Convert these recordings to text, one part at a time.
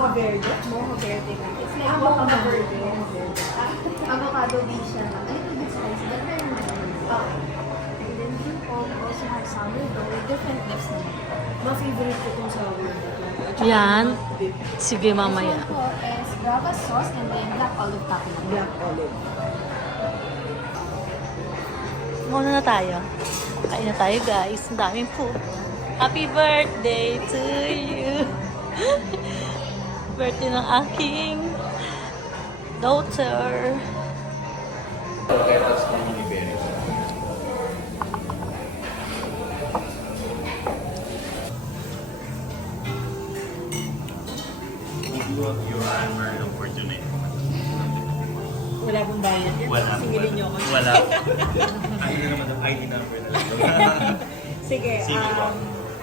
Mocha verde. Mocha verde na. It's like Mocha mocha verde. verde. Avocado base siya na. A little bit spicy, but very nice. And then we also have sourdough with different dips na. Ma-favorite ko itong sourdough. At saka Yan. dip. Sige, mamaya. This one po is guava sauce and then black olive topping. Black olive. Muna na tayo. Kain na tayo, guys. Ang daming food. Happy birthday to you. Birthday ng aking daughter. You are Merlin for tonight. Wala pong bayad yan. Wala. Singilin niyo ako. Wala. ID naman ang ID number na lang. Sige, Sige po.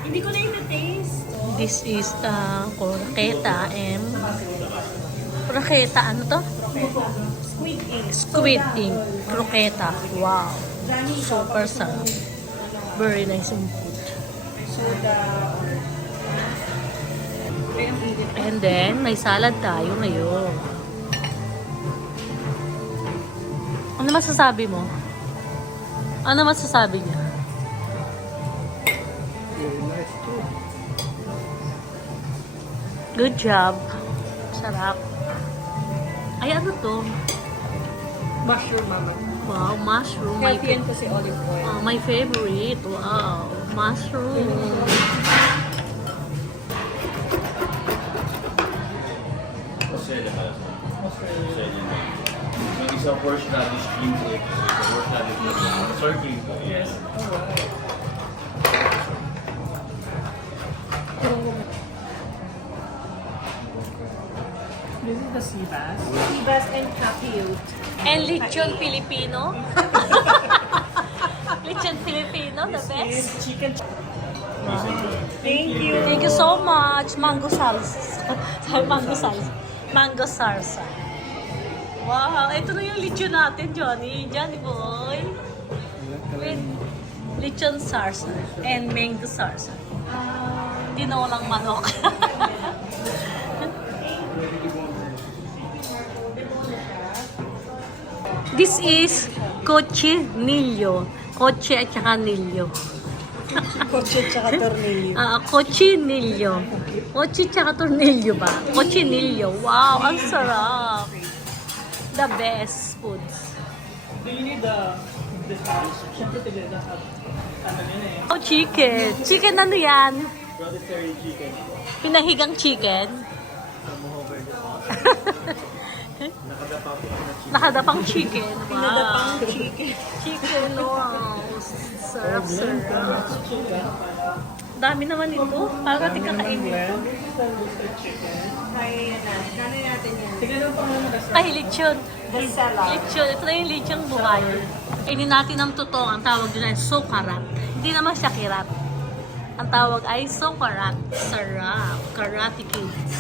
hindi ko na ina-taste. This is croqueta and... Croqueta, ano to? Squid ink. Squid ink. Croqueta. Wow. Daming Super sarap. Very nice yung food. soda. Ay, ang init. And then, may salad tayo ngayon. Ano masasabi mo? Ano masasabi niya? Good job. Sarap. Ay, ano to? Mushroom, mama. Wow, mushroom. My, Healthy yan kasi olive oil. my favorite. Wow, mushroom. Australia pala. Australia na. Yung isang portion natin is cream cake. Isang portion natin is sour cream cake. Yes. This is the sea bass. Sea bass and capute. And lechon Filipino. Lechon Filipino, the This best. is chicken. Thank you. Thank you so much. Mango salsa. Mango salsa. Mango salsa. Wow, ito na yung lechon natin, Johnny boy. With lechon salsa and mango salsa. Tinolang manok. This is cochinillo. Coche at saka nilyo. Kotse tsaka tornillo. Cochinillo. Coche tsaka tornilyo ba? Cochinillo. Wow, ang sarap. The best foods. Do you need the sauce? Siyempre, tignan na ano yun eh. Oh, chicken. Chicken ano yan? Rotisserie chicken. Pinahigang chicken. Nakadapang chicken. Wow. Pinadapang chicken. Chicken, wow. Sarap, sarap. Dami naman ito. Parang ating kakainin. Kaya yan natin. Kano natin yan? Tignan mo pa muna the Ay, lechon. Gazella. Lechon. Ito na yung lechon buhay. Kainin natin ng totoo. Ang tawag doon ay sokarat. Hindi naman siya kirat. Ang tawag ay sokarat. Sarap. Karate kids.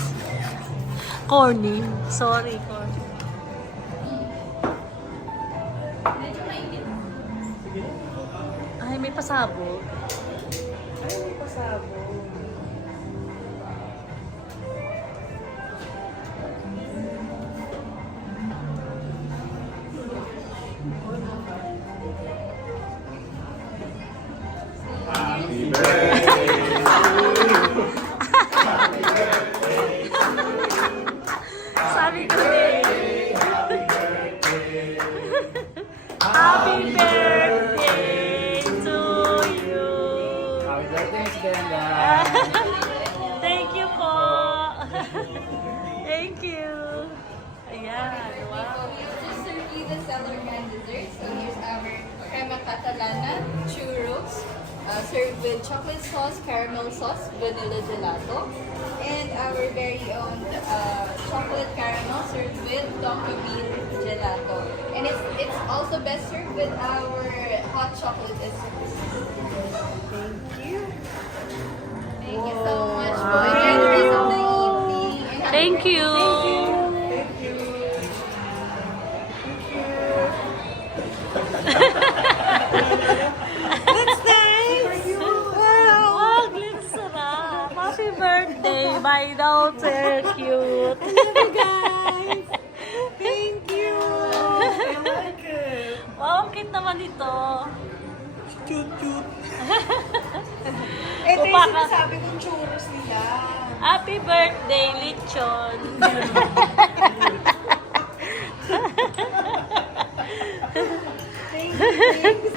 Corny. Sorry, corny. Ay, may pasabog. Ay, may pasabo. Happy birthday. Sabi ko din. Happy birthday to you. Happy birthday, Miss Brenda. Thank you po. Thank you. Ayan, wow. We will just serve you the cellar grand dessert. So here's our crema catalana churros, served with chocolate sauce, caramel sauce, vanilla gelato, and our very own chocolate caramel served with tonka bean gelato. And it's also best served with our hot chocolate essence. Thank you. Thank you so much for enjoy the rest of the evening. And happy Thank birthday. you. Thank you. That's nice. Wow, ang sarap. Happy birthday. my notes are cute. Guys! Thank you! I like it! Wow, ang cute naman ito. Cute! Ito yung Upaka. sinasabi kong churros nila. Happy birthday, Lechon. Thank you.